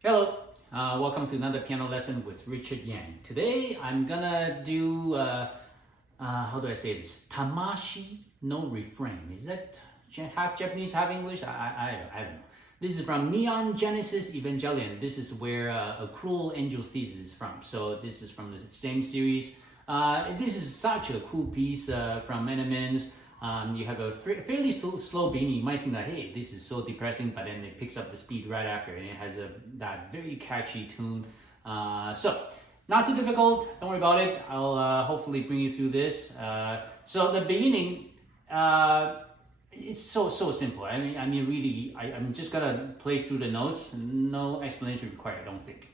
Hello, welcome to another piano lesson with Richard Yang. Today I'm gonna do, how do I say this? Tamashii, no refrain. Is that half Japanese, half English? I don't know. This is from Neon Genesis Evangelion. This is where A Cruel Angel's Thesis is from. So this is from the same series. This is such a cool piece from Animenz. You have a fairly slow beginning. You might think that, hey, this is so depressing, but then it picks up the speed right after, and it has that very catchy tune. So not too difficult. Don't worry about it. I'll hopefully bring you through this. So the beginning, it's so simple. I mean, really, I'm just gonna play through the notes. No explanation required, I don't think.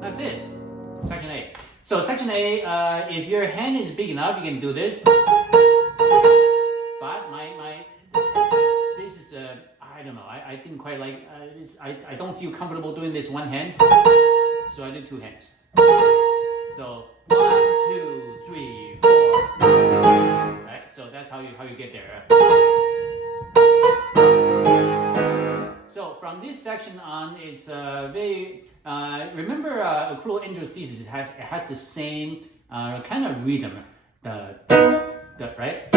That's it. Section A. So section A, if your hand is big enough, you can do this. But this is I don't know. I didn't quite like this. I don't feel comfortable doing this one hand, so I do two hands. So 1, 2, 3, 4. Right. So that's how you get there. So from this section on, it's very. Remember, A Cruel Angel's Thesis. It has the same kind of rhythm. The right.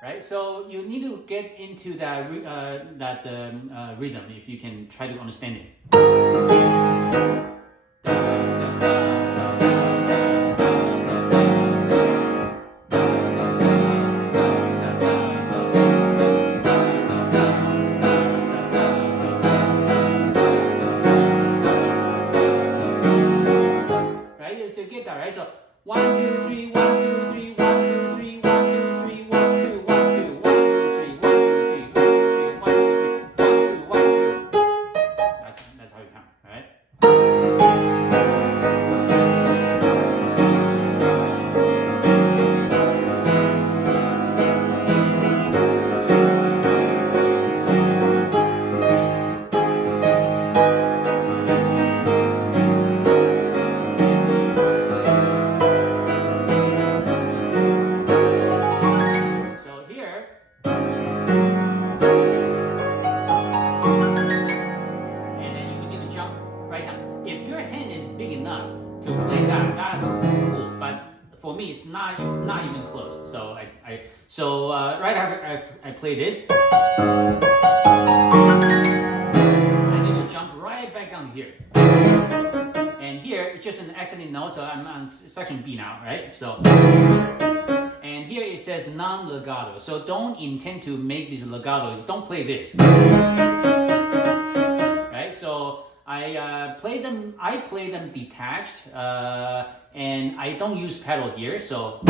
Right. So you need to get into that rhythm if you can try to understand it. So you get that, right? So 1, 2, 3, 1, 2, 3, 1, 2, 3, 1, 2, 3, 1, 2, 1, 2, 1, 2, 3, 1, 2, 3, 1, 2, 3, 1, 2, 3, 1, 2, 1, 2. That's how you count, right? To play that's cool, but for me it's not even close. So right after I play this, I need to jump right back down here. And here it's just an accented note, so I'm on section B now, right? So and here it says non-legato, so don't intend to make this legato. Don't play this, right? So I play them detached, and I don't use pedal here. So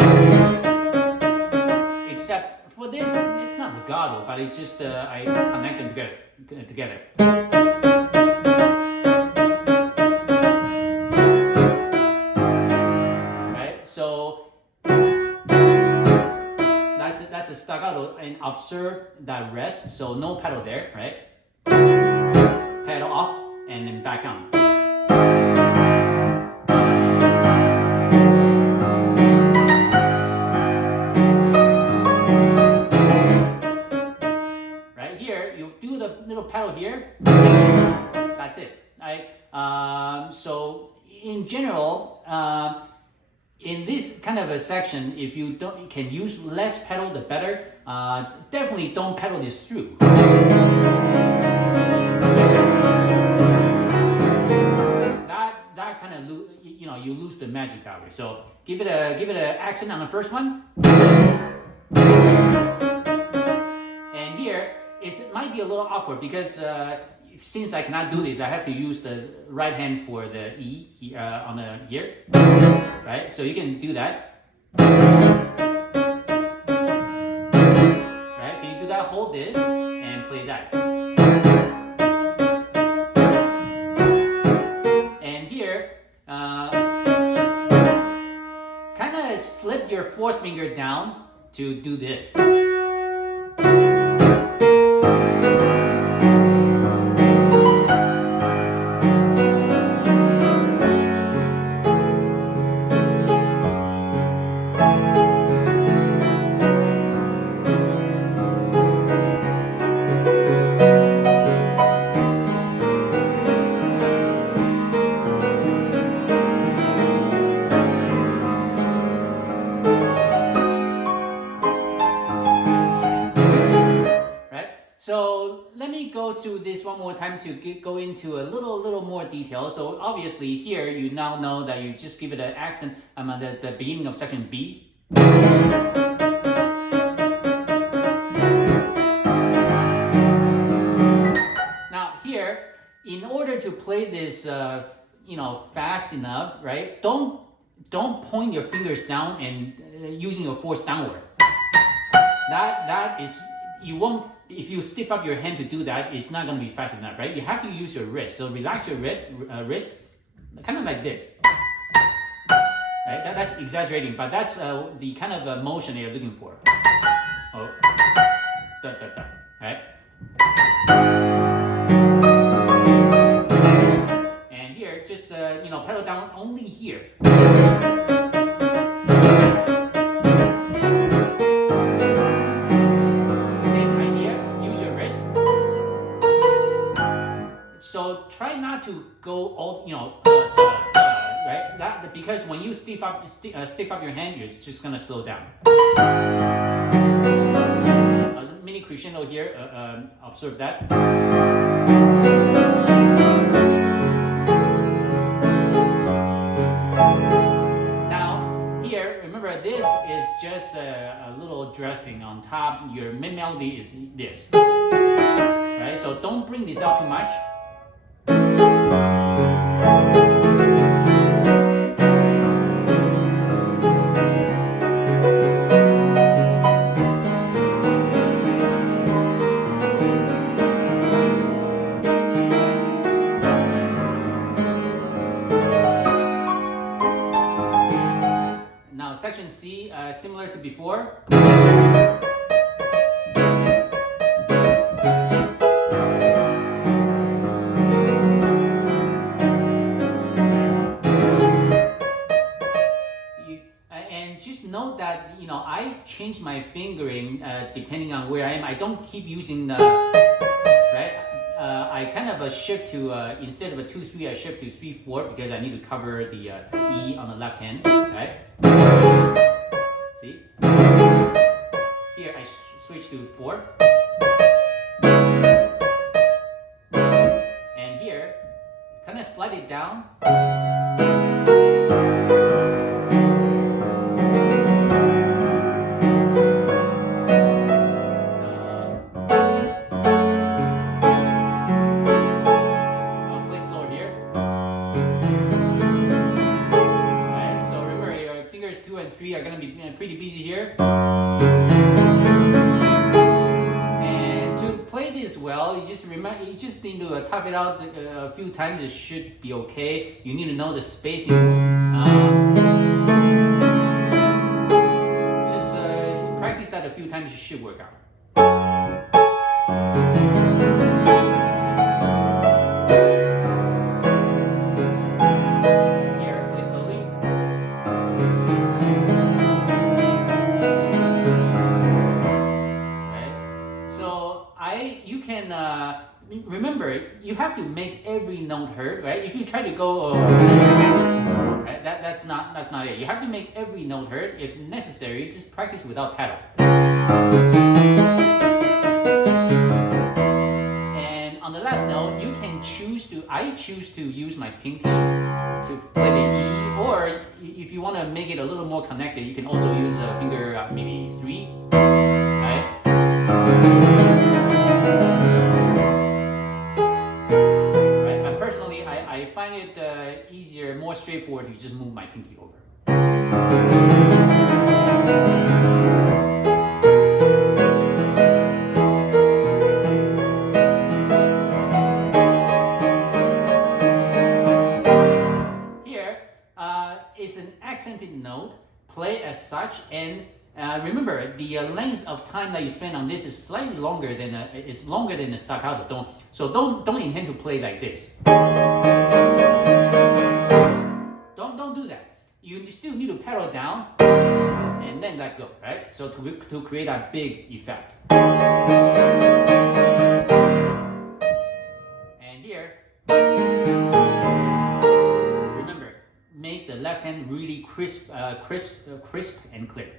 except for this, it's not legato, but it's just I connect them together. Right. So that's a staccato, and observe that rest. So no pedal there, right? Pedal off. And then back on. Right here, you do the little pedal here. That's it. So in general, in this kind of a section, if you can use less pedal, the better. Definitely don't pedal this through. That kind of you lose the magic that way. So give it an accent on the first one, and here it might be a little awkward because since I cannot do this, I have to use the right hand for the E on the here, right? So you can do that, right? Can you do that? Hold this and play that. And here, kind of slip your fourth finger down to do this. So let me go through this one more time to go into a little more detail. So obviously here you now know that you just give it an accent at the beginning of section B. Now here, in order to play this, fast enough, right? Don't point your fingers down and using your force downward. That is, you won't. If you stiff up your hand to do that, it's not going to be fast enough, right? You have to use your wrist. So relax your wrist, kind of like this. Right? That's exaggerating, but that's the kind of motion that you're looking for. Oh, right? And here, just pedal down only here. So try not to go all, right? That because when you stiff up your hand, you're just gonna slow down. A mini crescendo here. Observe that. Now here, remember this is just a little dressing on top. Your mid melody is this, right? So don't bring this out too much. Now section C, similar to before. And just note that I change my fingering depending on where I am. I don't keep using the right. I kind of shift to instead of a 2-3, I shift to 3-4 because I need to cover the E on the left hand. Right? See? Here I switch to 4, and here kind of slide it down. Are going to be pretty busy here. And to play this well, you just need to tough it out a few times. It should be okay. You need to know the spacing. Just practice that a few times. It should work out. Remember, you have to make every note heard, right? If you try to go, right, that's not it. You have to make every note heard. If necessary, just practice without pedal. And on the last note, you can I choose to use my pinky to play the E, or if you want to make it a little more connected, you can also use a finger maybe 3, right? move my pinky over. Here is an accented note, play as such, and remember the length of time that you spend on this is slightly longer than it's longer than the staccato. Don't intend to play like this. Don't do that. You still need to pedal down and then let go, right? So to create a big effect. And here, remember, make the left hand really crisp and clear.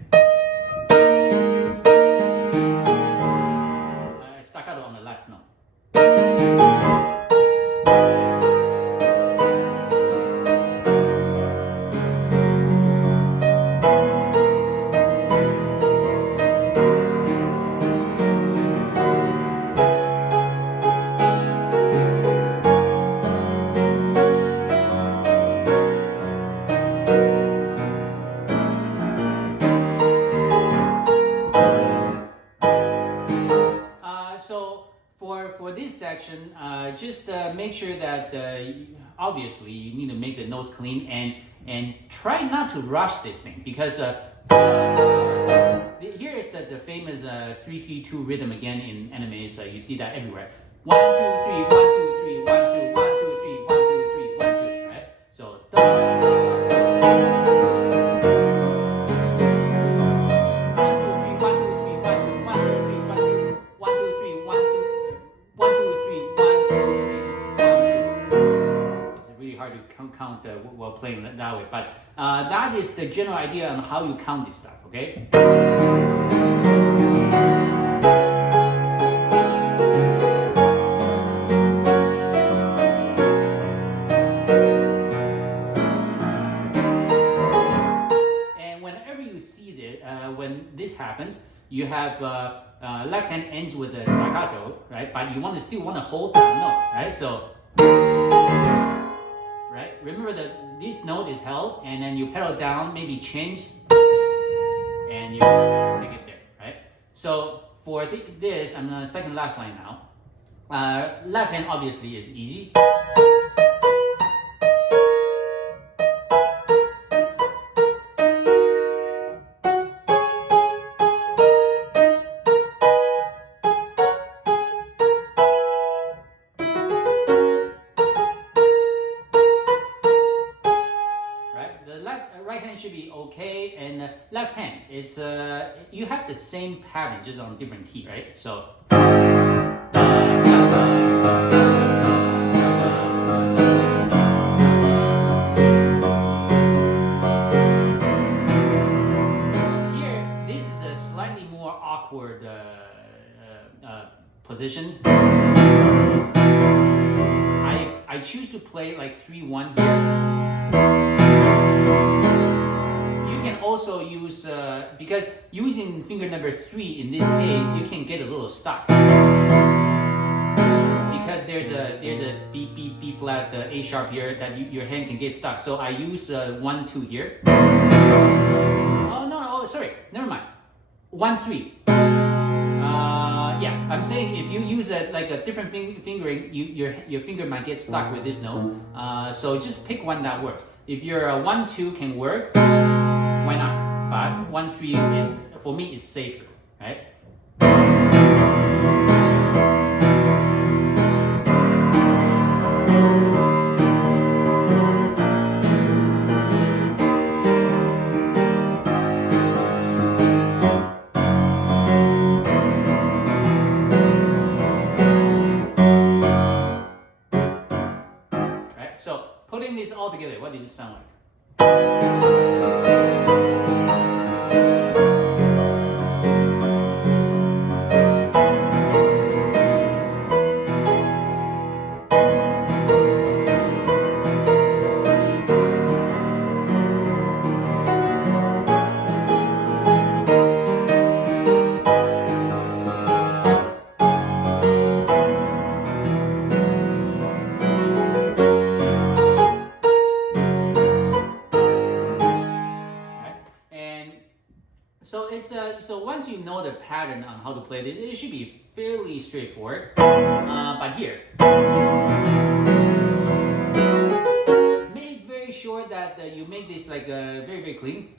Staccato on the last note. So for this section, just make sure that obviously you need to make the notes clean and try not to rush this thing, because here is the famous 3-3-2 rhythm again in Animenz. You see that everywhere. 1 2 3 1 2 3 1 2 1 2 3 1 2 3 1 2, right? So. Hard to count while playing that way, but that is the general idea on how you count this stuff, okay? And whenever you see that, when this happens, you have left hand ends with a staccato, right? But you still want to hold that note, right? So. Right? Remember that this note is held, and then you pedal down, maybe change, and you take it there, right? So for this, I'm on the second last line now. Left hand obviously is easy. Right hand should be okay, and left hand, it's you have the same pattern just on different key, right? So here, this is a slightly more awkward position. I choose to play like 3-1 here. You can also use, because using finger number 3 in this case, you can get a little stuck. Because there's a B flat, A sharp here that your hand can get stuck. So I use 1-2 here. Oh, sorry, never mind. 1-3. Yeah, I'm saying if you use like a different fingering, your finger might get stuck with this note. So just pick one that works. If your 1-2 can work, why not? But 1-3 is, for me, is safer, right? So putting this all together, what does it sound like? know the pattern on how to play this, it should be fairly straightforward. But here, make very sure that you make this like very, very clean.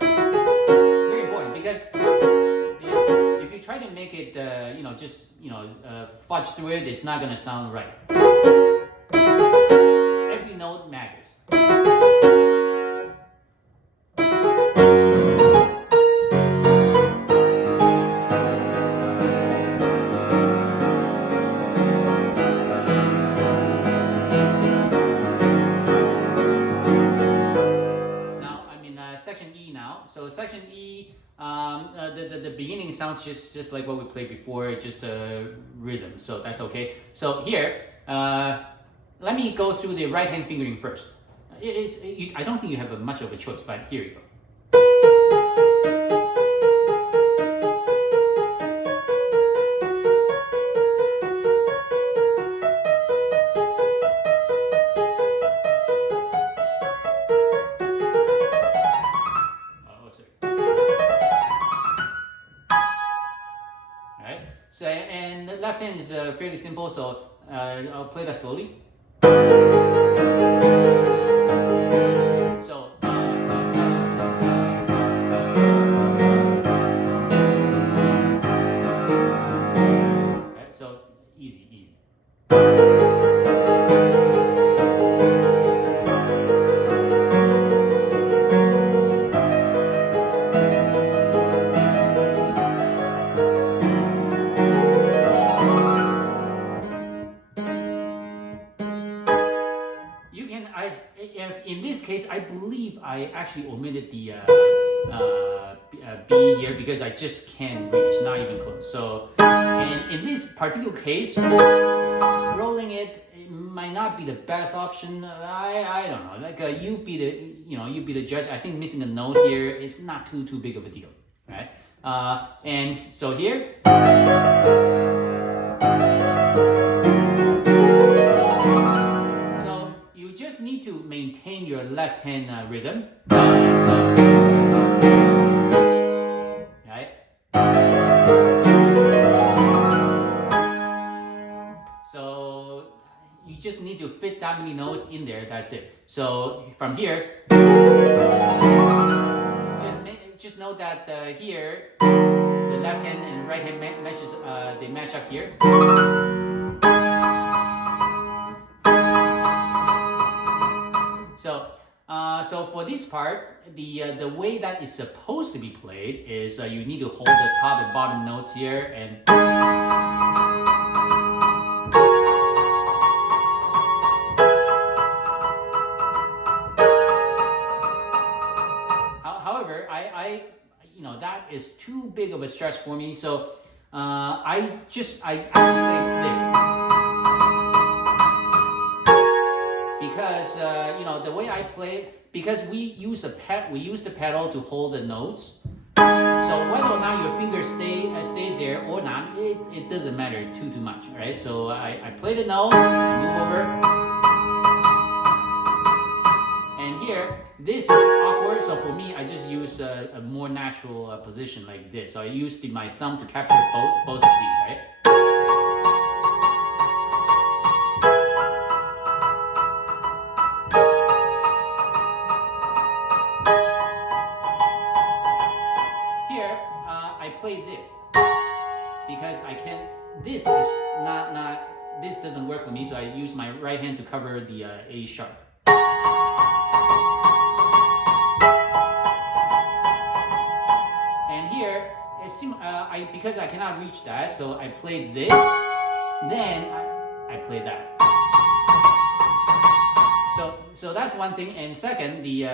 Very important, because if you try to make it, fudge through it, it's not gonna sound right. Every note matters. Section E now. So section E, the beginning sounds just like what we played before, just a rhythm. So that's okay. So here, let me go through the right hand fingering first. I don't think you have much of a choice, but here you go. So, and the left hand is fairly simple, so I'll play that slowly. So, right, so easy, easy. In this case, I believe I actually omitted the B here because I just can't reach, not even close. So, and in this particular case, rolling it might not be the best option. I don't know. Like you be the judge. I think missing a note here is not too big of a deal, right? And so here. Need to maintain your left hand rhythm, right? So you just need to fit that many notes in there. That's it. So from here, just know that here the left hand and right hand matches. They match up here. So for this part, the way that it's supposed to be played is you need to hold the top and bottom notes here, and however, I that is too big of a stretch for me. So I actually played this. Because the way I play, because we use the pedal to hold the notes. So whether or not your finger stays there or not, it doesn't matter too much, right? So I play the note, I move over, and here this is awkward. So for me, I just use a more natural position like this. So I use my thumb to capture both of these, right? I play this because I can't. This is not. This doesn't work for me, so I use my right hand to cover the A sharp. And here, because I cannot reach that, so I play this. Then I play that. So that's one thing. And second, the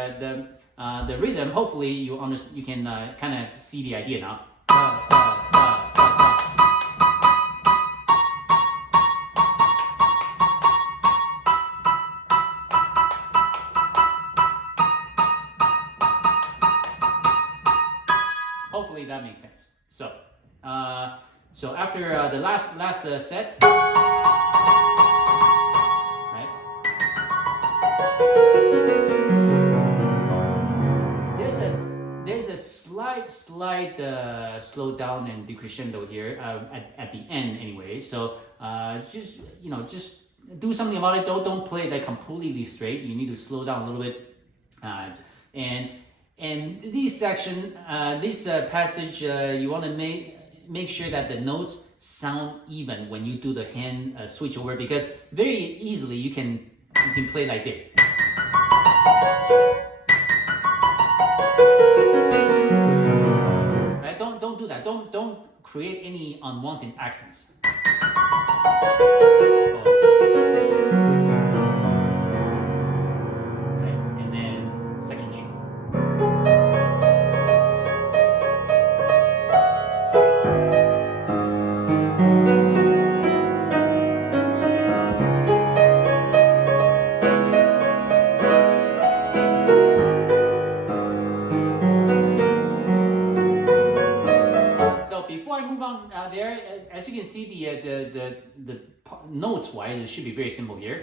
rhythm. Hopefully, you can kind of see the idea now. Hopefully that makes sense. So after the last set, right? There's a slight slight slow down and decrescendo here at the end anyway. So just do something about it. Don't play it like completely straight. You need to slow down a little bit. And this section, this passage, you want to make sure that the notes sound even when you do the hand switch over, because very easily you can play like this. Right? Don't do that. Don't create any unwanted accents. Right? And then second G. Before I move on there, as you can see, the notes wise, it should be very simple here.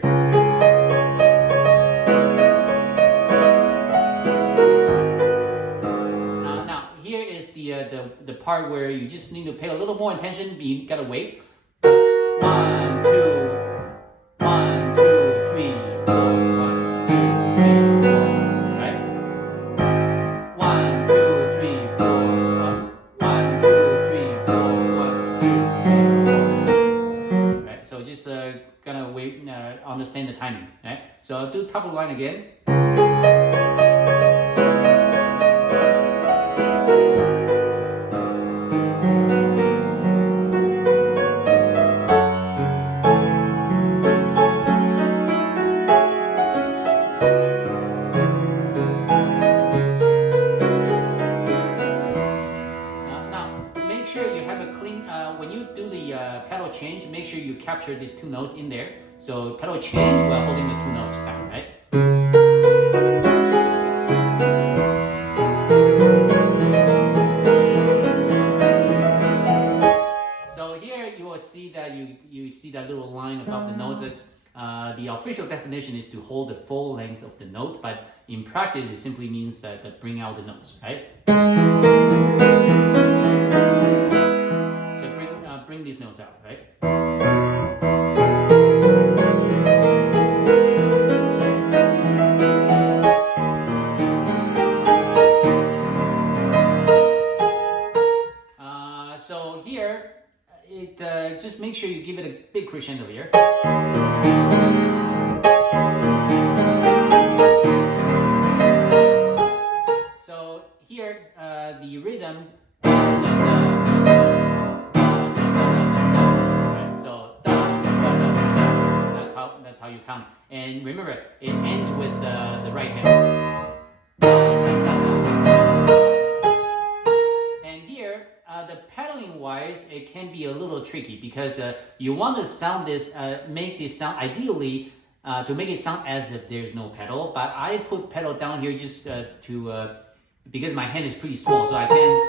Now here is the part where you just need to pay a little more attention. You gotta wait. 1, 2, 1, 2, 3, 4. 1, 2, 3, 4. Right? 1, 2, 3, 4. 1, 2, 3, 4. 1, 2, 3, 4. Right? So just gonna wait, understand the timing. Right? So I'll do top of line again. Make sure you have a clean, when you do the pedal change, make sure you capture these two notes in there. So pedal change while holding the two notes down, right? So here you will see that you see that little line above the notes. The official definition is to hold the full length of the note, but in practice it simply means that bring out the notes, right? Bring these notes out, right? So here, just make sure you give it a big crescendo here. So here, the rhythm. That's how you count. And remember, it ends with the right hand. And here, the pedaling wise, it can be a little tricky because you want to sound this, make this sound ideally to make it sound as if there's no pedal. But I put pedal down here just because my hand is pretty small, so I can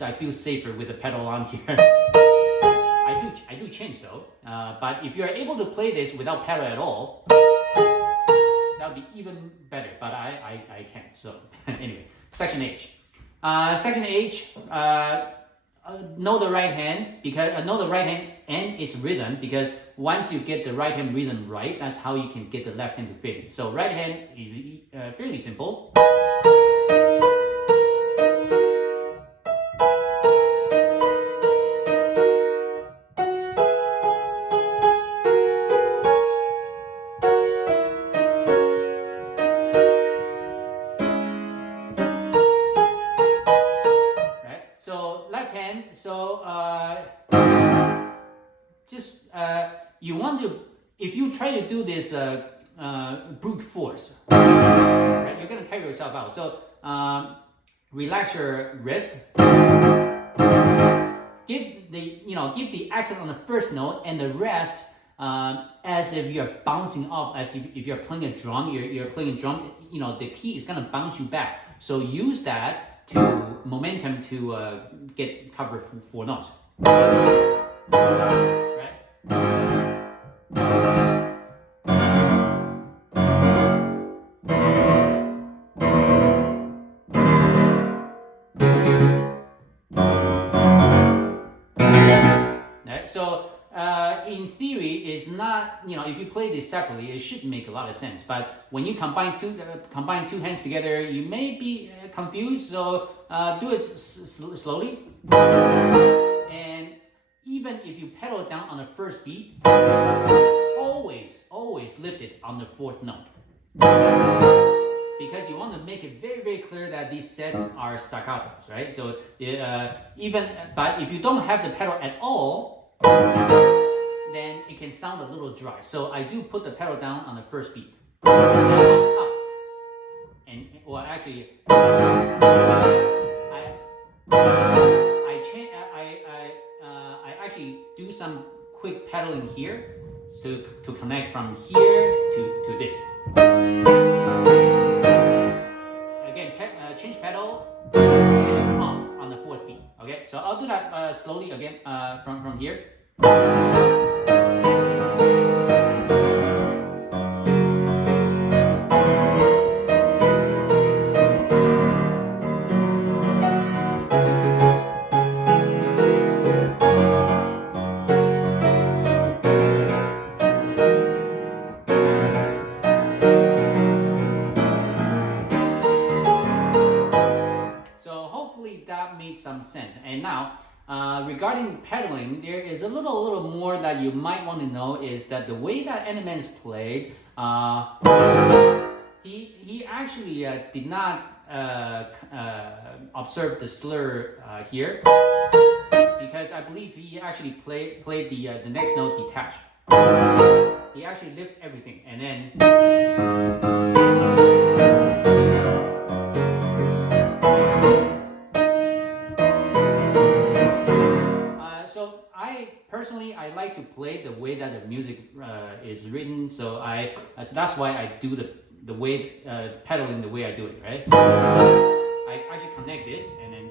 I feel safer with the pedal on here. I do change though, but if you're able to play this without pedal at all, that would be even better, but I can't, so anyway, section H. Section H, know the right hand, because know the right hand and its rhythm, because once you get the right hand rhythm right, that's how you can get the left hand to fit in. So right hand is fairly simple. So left hand, you want to, if you try to do this brute force, right, you're gonna tire yourself out. So relax your wrist, give the accent on the first note, and the rest as if you're bouncing off, as if you're playing a drum. You're playing a drum. The key is gonna bounce you back. So use that to momentum to get cover for notes. Right? So in theory, it's not, if you play this separately, it should make a lot of sense. But when you combine two hands together, you may be confused. So do it slowly. And even if you pedal down on the first beat, always lift it on the fourth note. Because you want to make it very, very clear that these sets are staccatos, right? So but if you don't have the pedal at all, then it can sound a little dry. So I do put the pedal down on the first beat. Up. And well, actually, I actually do some quick pedaling here to connect from here to this. Again, change pedal and off on the fourth beat. Okay, so I'll do that slowly again from here. That made some sense. And now, regarding pedaling, there is a little more that you might want to know is that the way that Animenz played, he actually did not observe the slur here, because I believe he actually played the next note detached. He actually lifted everything and then. Personally, I like to play the way that the music is written, so that's why I do the way pedaling the way I do it, right? I actually connect this and then.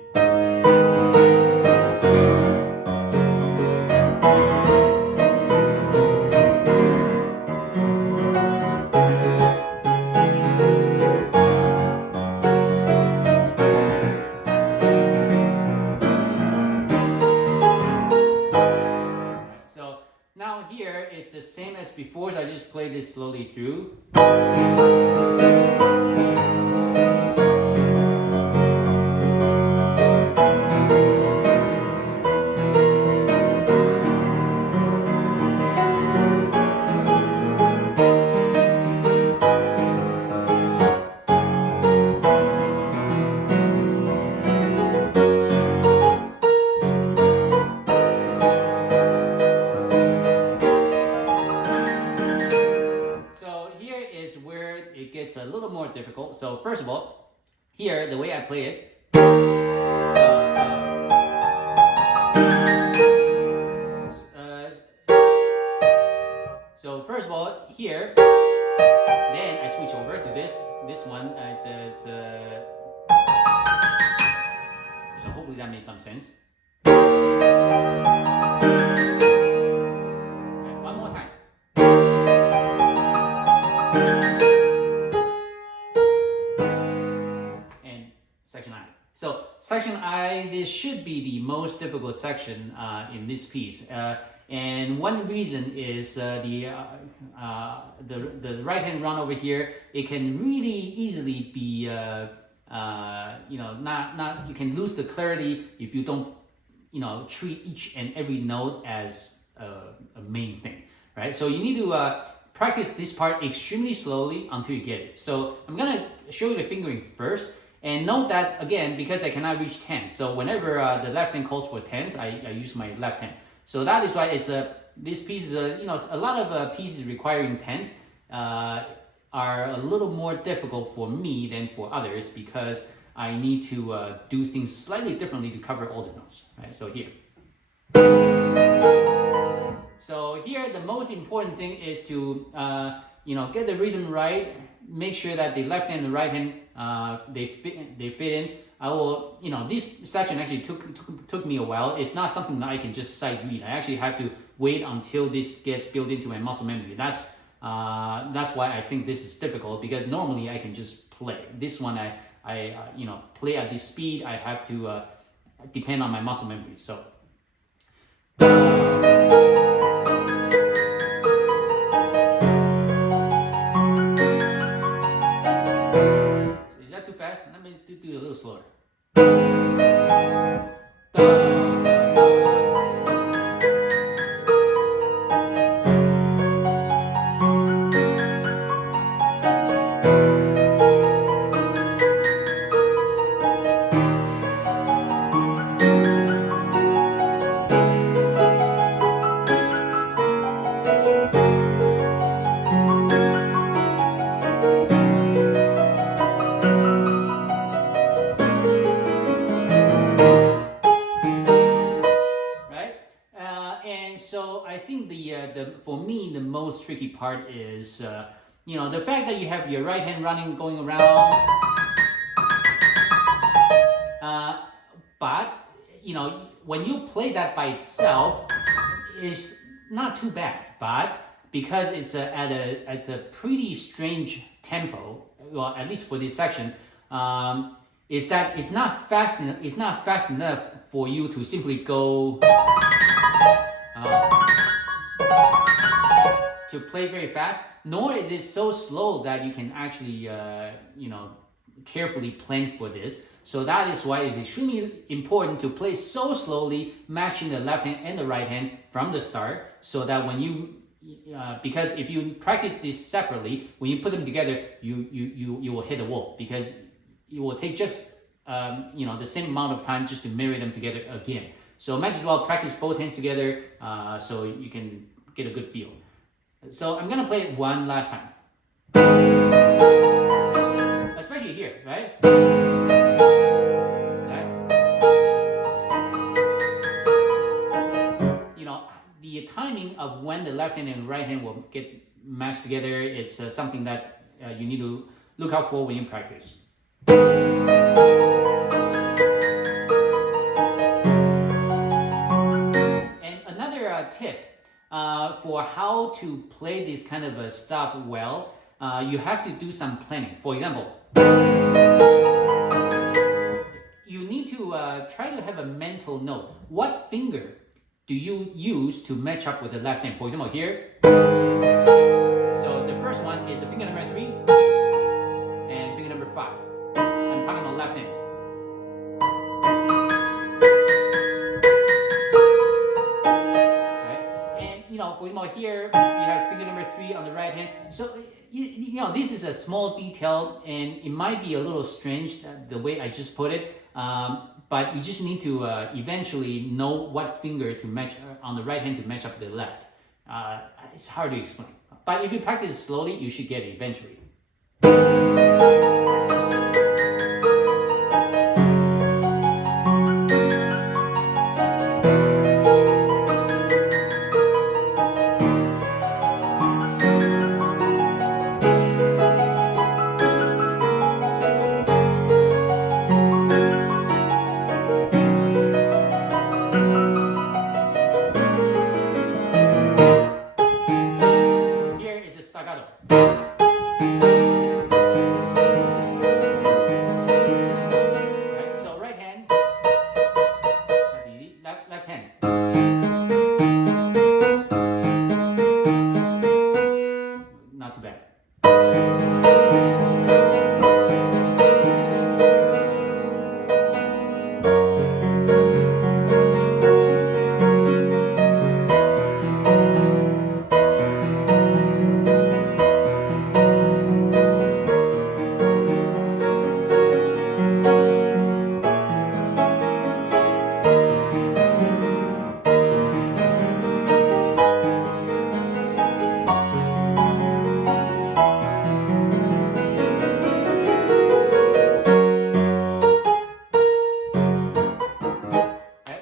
Now here it's the same as before, so I just play this slowly through. It gets a little more difficult. So first of all, here the way I play it, so first of all here, then I switch over to this one. So hopefully that makes some sense. One more time. Section I. So section I, this should be the most difficult section in this piece, and one reason is the right hand run over here. It can really easily be you can lose the clarity if you don't treat each and every note as a main thing, right? So you need to practice this part extremely slowly until you get it. So I'm gonna show you the fingering first. And note that, again, because I cannot reach 10th, so whenever the left hand calls for 10th, I use my left hand. So that is why it's this piece is a lot of pieces requiring 10th are a little more difficult for me than for others, because I need to do things slightly differently to cover all the notes, right? So here. So here, the most important thing is to get the rhythm right. Make sure that the left hand and the right hand they fit in. I will, this section actually took me a while. It's not something that I can just sight read. I actually have to wait until this gets built into my muscle memory. That's why I think this is difficult, because normally I can just play. This one I play at this speed. I have to depend on my muscle memory. So. a little slower. And so I think the for me the most tricky part is the fact that you have your right hand running going around, but when you play that by itself, it's not too bad. But because it's at a pretty strange tempo, well at least for this section, is that it's not fast enough for you to simply go. To play very fast, nor is it so slow that you can actually, carefully plan for this. So that is why it's extremely important to play so slowly, matching the left hand and the right hand from the start, so that when you, because if you practice this separately, when you put them together, you will hit a wall, because it will take just, the same amount of time just to marry them together again. So might as well practice both hands together, so you can get a good feel. So I'm gonna play it one last time. Especially here, right? The timing of when the left hand and right hand will get mashed together, it's something that you need to look out for when you practice. And another tip for how to play this kind of stuff well, you have to do some planning. For example, you need to try to have a mental note. What finger do you use to match up with the left hand? For example, here. So the first one is finger number 3 and finger number 5. I'm talking about left hand. For example, here you have finger number 3 on the right hand. So this is a small detail, and it might be a little strange the way I just put it. But you just need to eventually know what finger to match on the right hand to match up with the left. It's hard to explain, but if you practice slowly, you should get it eventually. Staccato. Right, so right hand, that's easy. Left hand. Not too bad.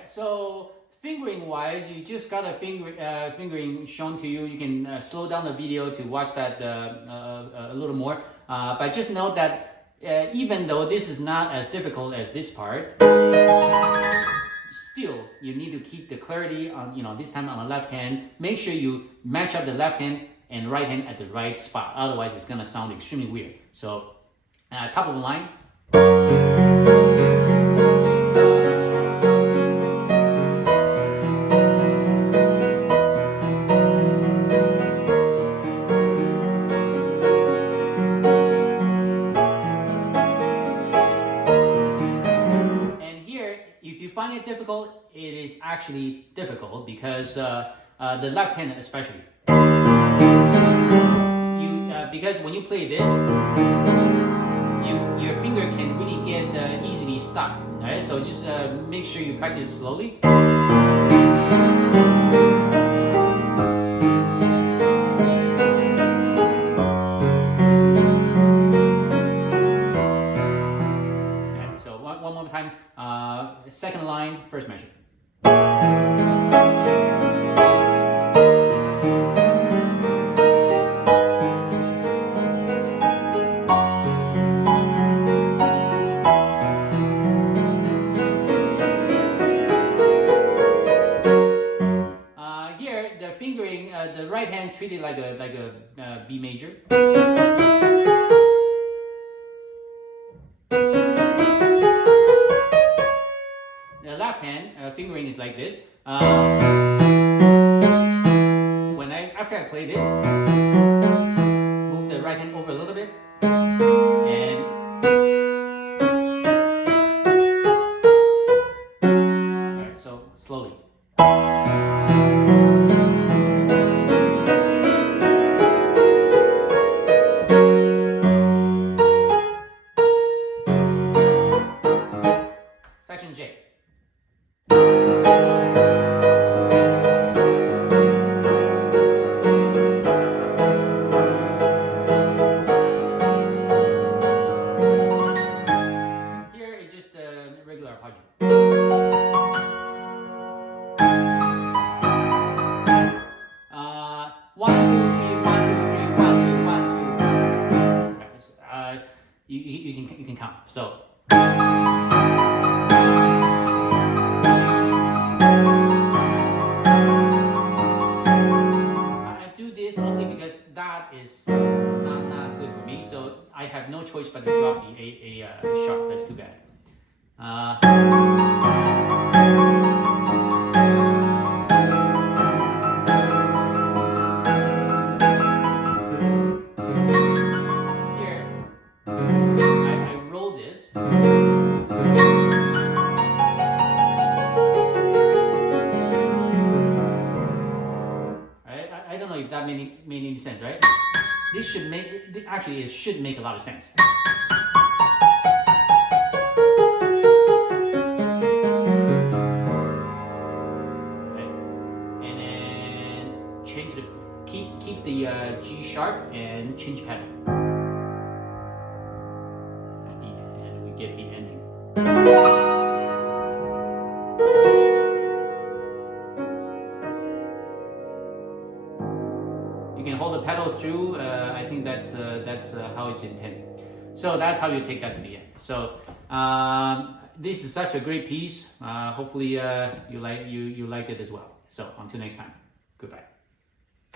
So fingering wise, you just got a fingering shown to you. You can slow down the video to watch that a little more. But just note that even though this is not as difficult as this part, still you need to keep the clarity on, this time on the left hand. Make sure you match up the left hand and right hand at the right spot. Otherwise, it's gonna sound extremely weird. So top of the line. is actually difficult because the left hand especially. Because when you play this, your finger can really get easily stuck. Right? So just make sure you practice slowly. Okay, so one more time. Second line, first measure. Here, the fingering, the right hand treated like a B major. The left hand fingering is like this. After I play this, move the right hand over a little bit, and alright, so slowly. Section J. Here is just a regular arpeggio. 1, 2, 3, 1, 2, 3, 1, 2, 1, 2. You can count. So. I do this only because that is not good for me. So I have no choice but to drop the A sharp. That's too bad. Here, I roll this. I don't know if that made any sense, right? This should make, actually it should make a lot of sense. Okay. And then change the, keep the G sharp and change pattern. And we get the ending. You can hold the pedal through. I think that's how it's intended. So that's how you take that to the end. So this is such a great piece. Hopefully you like it as well. So until next time, goodbye.